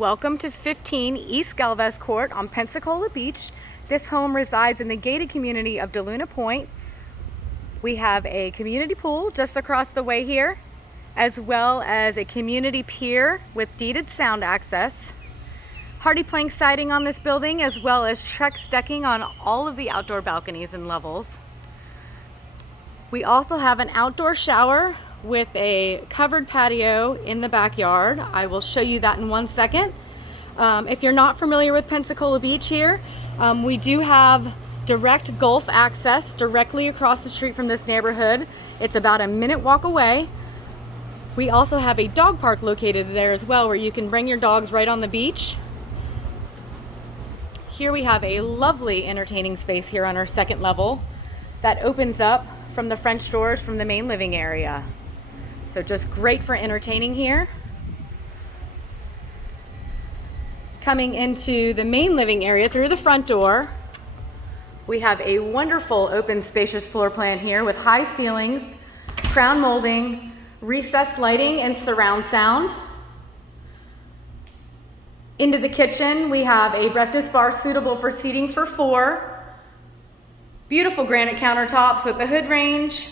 Welcome to 15 East Galvez Court on Pensacola Beach. This home resides in the gated community of Deluna Point. We have a community pool just across the way here, as well as a community pier with deeded sound access. Hardeeplank siding on this building, as well as trex decking on all of the outdoor balconies and levels. We also have an outdoor shower with a covered patio in the backyard. I will show you that in 1 second. If you're not familiar with Pensacola Beach here, we do have direct Gulf access directly across the street from this neighborhood. It's about a minute walk away. We also have a dog park located there as well, where you can bring your dogs right on the beach. Here we have a lovely entertaining space here on our second level that opens up from the French doors from the main living area. So just great for entertaining here. Coming into the main living area through the front door, we have a wonderful open spacious floor plan here with high ceilings, crown molding, recessed lighting, and surround sound. Into the kitchen, we have a breakfast bar suitable for seating for 4. Beautiful granite countertops with a hood range,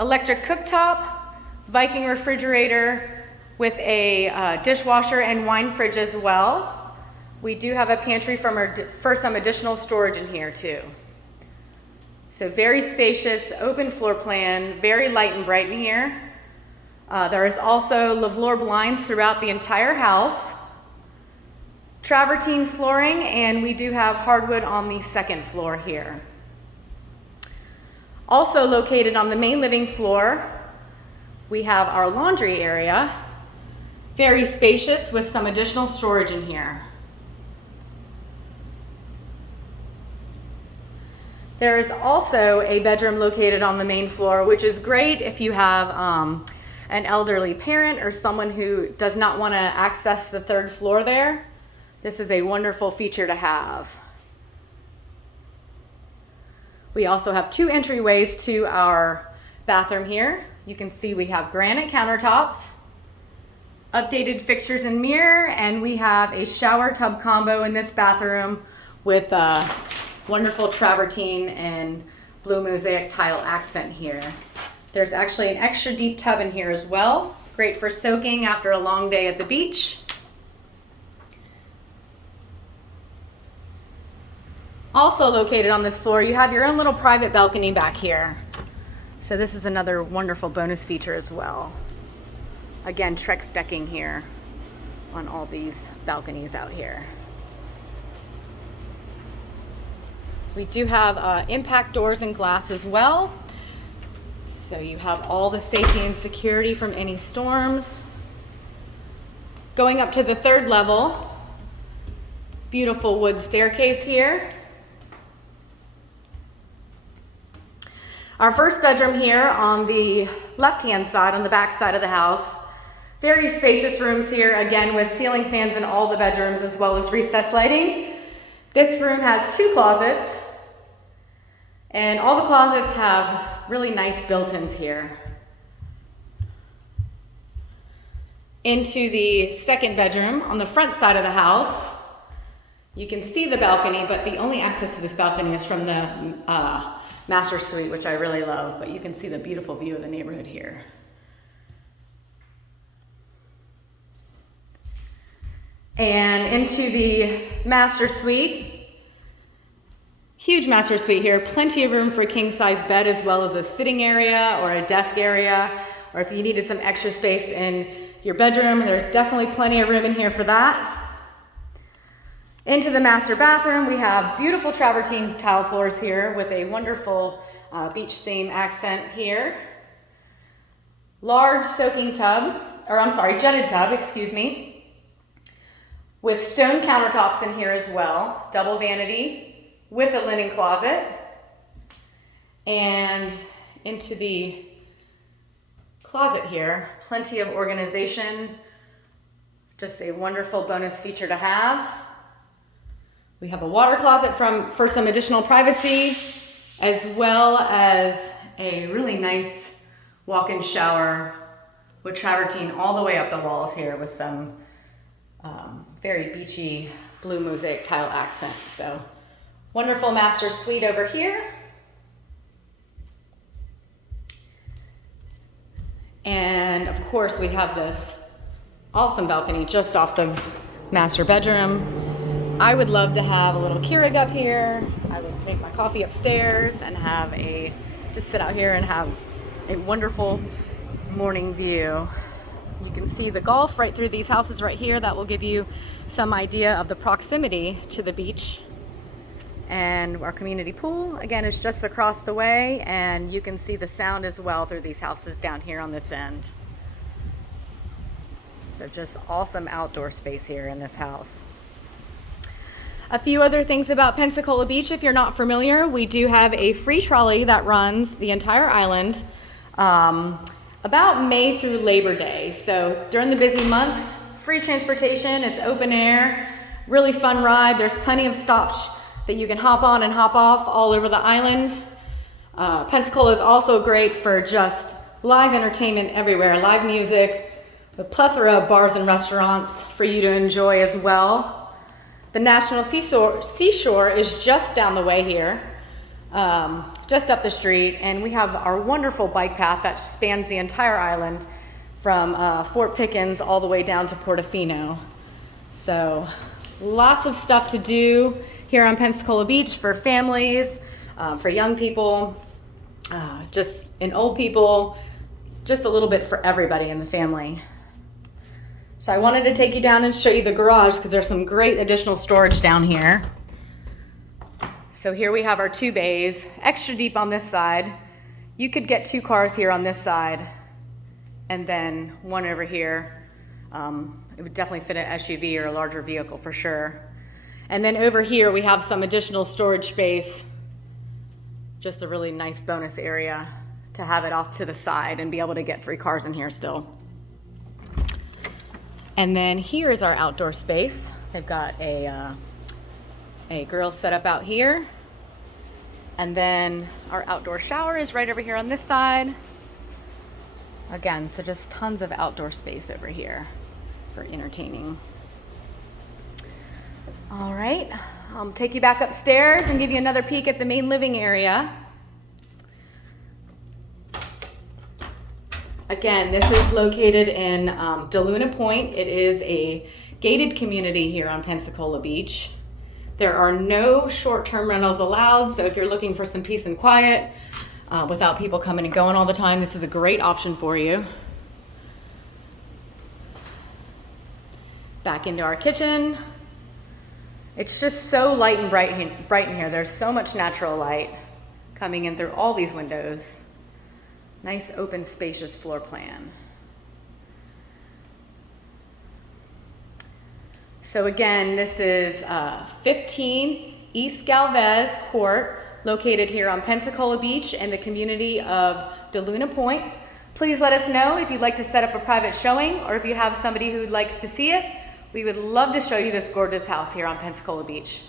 electric cooktop, Viking refrigerator with a dishwasher and wine fridge as well. We do have a pantry for some additional storage in here too. So very spacious, open floor plan, very light and bright in here. There is also Levlor blinds throughout the entire house. Travertine flooring, and we do have hardwood on the second floor here. Also located on the main living floor, we have our laundry area, very spacious with some additional storage in here. There is also a bedroom located on the main floor, which is great if you have an elderly parent or someone who does not want to access the third floor there. This is a wonderful feature to have. We also have 2 entryways to our bathroom here. You can see we have granite countertops, updated fixtures and mirror, and we have a shower tub combo in this bathroom with a wonderful travertine and blue mosaic tile accent here. There's actually an extra deep tub in here as well. Great for soaking after a long day at the beach. Also located on this floor, you have your own little private balcony back here. So this is another wonderful bonus feature as well. Again, trex decking here on all these balconies out here. We do have impact doors and glass as well. So you have all the safety and security from any storms. Going up to the 3rd level, beautiful wood staircase here. Our first bedroom here on the left-hand side, on the back side of the house. Very spacious rooms here, again with ceiling fans in all the bedrooms as well as recessed lighting. This room has 2 closets, and all the closets have really nice built-ins here. Into the second bedroom on the front side of the house. You can see the balcony, but the only access to this balcony is from the master suite, which I really love, but you can see the beautiful view of the neighborhood here. And into the master suite. Huge master suite here, plenty of room for a king-size bed as well as a sitting area or a desk area, or if you needed some extra space in your bedroom, there's definitely plenty of room in here for that. Into the master bathroom, we have beautiful travertine tile floors here with a wonderful beach theme accent here. Large soaking tub, jetted tub, excuse me, with stone countertops in here as well. Double vanity with a linen closet. And into the closet here, plenty of organization. Just a wonderful bonus feature to have. We have a water closet for some additional privacy, as well as a really nice walk-in shower with travertine all the way up the walls here with some very beachy blue mosaic tile accent. So wonderful master suite over here. And of course we have this awesome balcony just off the master bedroom. I would love to have a little Keurig up here. I would make my coffee upstairs and just sit out here and have a wonderful morning view. You can see the Gulf right through these houses right here. That will give you some idea of the proximity to the beach. And our community pool, again, is just across the way, and you can see the sound as well through these houses down here on this end. So just awesome outdoor space here in this house. A few other things about Pensacola Beach, if you're not familiar, we do have a free trolley that runs the entire island about May through Labor Day. So during the busy months, free transportation, it's open air, really fun ride. There's plenty of stops that you can hop on and hop off all over the island. Pensacola is also great for just live entertainment everywhere, live music, a plethora of bars and restaurants for you to enjoy as well. The National Seashore is just down the way here, just up the street, and we have our wonderful bike path that spans the entire island from Fort Pickens all the way down to Portofino. So lots of stuff to do here on Pensacola Beach for families, for young people, and old people, just a little bit for everybody in the family. So I wanted to take you down and show you the garage because there's some great additional storage down here. So here we have our 2 bays, extra deep on this side. You could get 2 cars here on this side and then one over here. It would definitely fit an SUV or a larger vehicle for sure. And then over here we have some additional storage space, just a really nice bonus area to have it off to the side and be able to get 3 cars in here still. And then here is our outdoor space. They've got a grill set up out here. And then our outdoor shower is right over here on this side. Again, so just tons of outdoor space over here for entertaining. All right, I'll take you back upstairs and give you another peek at the main living area. Again, this is located in Deluna Point. It is a gated community here on Pensacola Beach. There are no short-term rentals allowed, so if you're looking for some peace and quiet without people coming and going all the time, this is a great option for you. Back into our kitchen. It's just so light and bright in here. There's so much natural light coming in through all these windows. Nice open spacious floor plan. So again, this is 15 East Galvez Court, located here on Pensacola Beach in the community of Deluna Point. Please let us know if you'd like to set up a private showing or if you have somebody who'd like to see it. We would love to show you this gorgeous house here on Pensacola Beach.